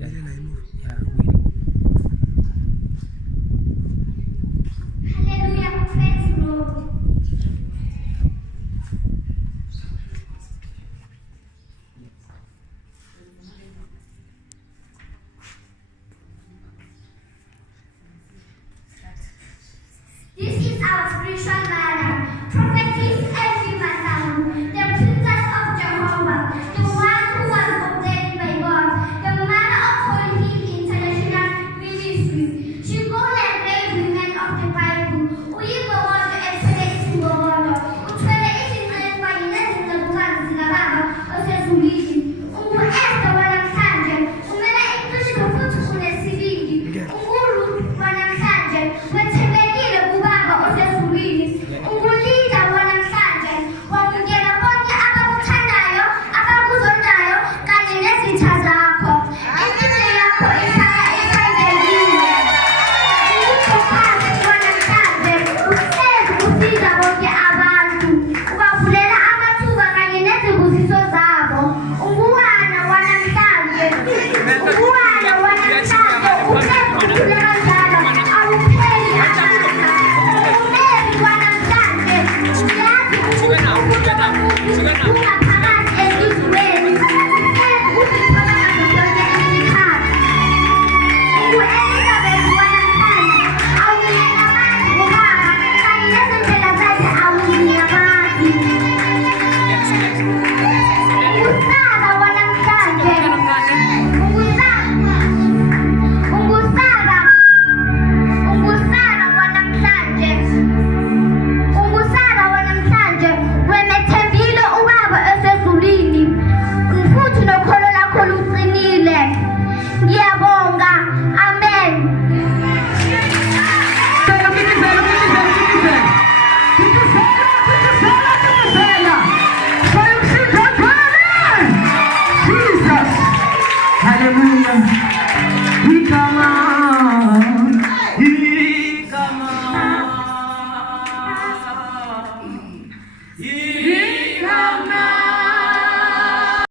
This is our spiritual mother, prophetess Elphaba Tamu, the princess of Jehovah, the one who was ordained by God, the mother of Holy Hill International Ministries. She called the great women of the Bible, uyibongo excellence ngobolo, uthwele izingcebo yinezindlela bukazi zikababa osezulwini. Ungu-Esther wanamhlanje, umela iqiniso futhi unesibindi. Ungu-Ruth wanamhlanje, wethembekile kubaba osezulwini. Ungu-Linda wanamhlanje, wamukela bonke abakuthandayo, abakuzondayo, kanye nezitha zakho. Impilo yakho ihlala ihlanzekile. Ungu-Dorcas wanamhlanje, uhlezi usiza bonke abantu, ubavulela amathuba kanye nezibusiso zabo. Ungu-Hana wanamhlanje, ungu-Hana wanamhlanje, uhlezi ukhuleka njalo, awupheli amandla. Ungu-Mary wanamhlanje, uyazi ukuthi ungaphakathi elizweni, uhlezi uzithola ngaso sonke isikhathi. Ungu-Elizabeth wanamhlanje, awunyakamazi ubaba, kanye nezindlela zakhe awuzinyakazi. Ungu-Sarah wanamhlanje, Ungu-Sarah wanamhlanje, wemethembile ubaba osezulwini, futhi nokholo lakho luqinile. Ngiyabonga. Amen. Hallelujah.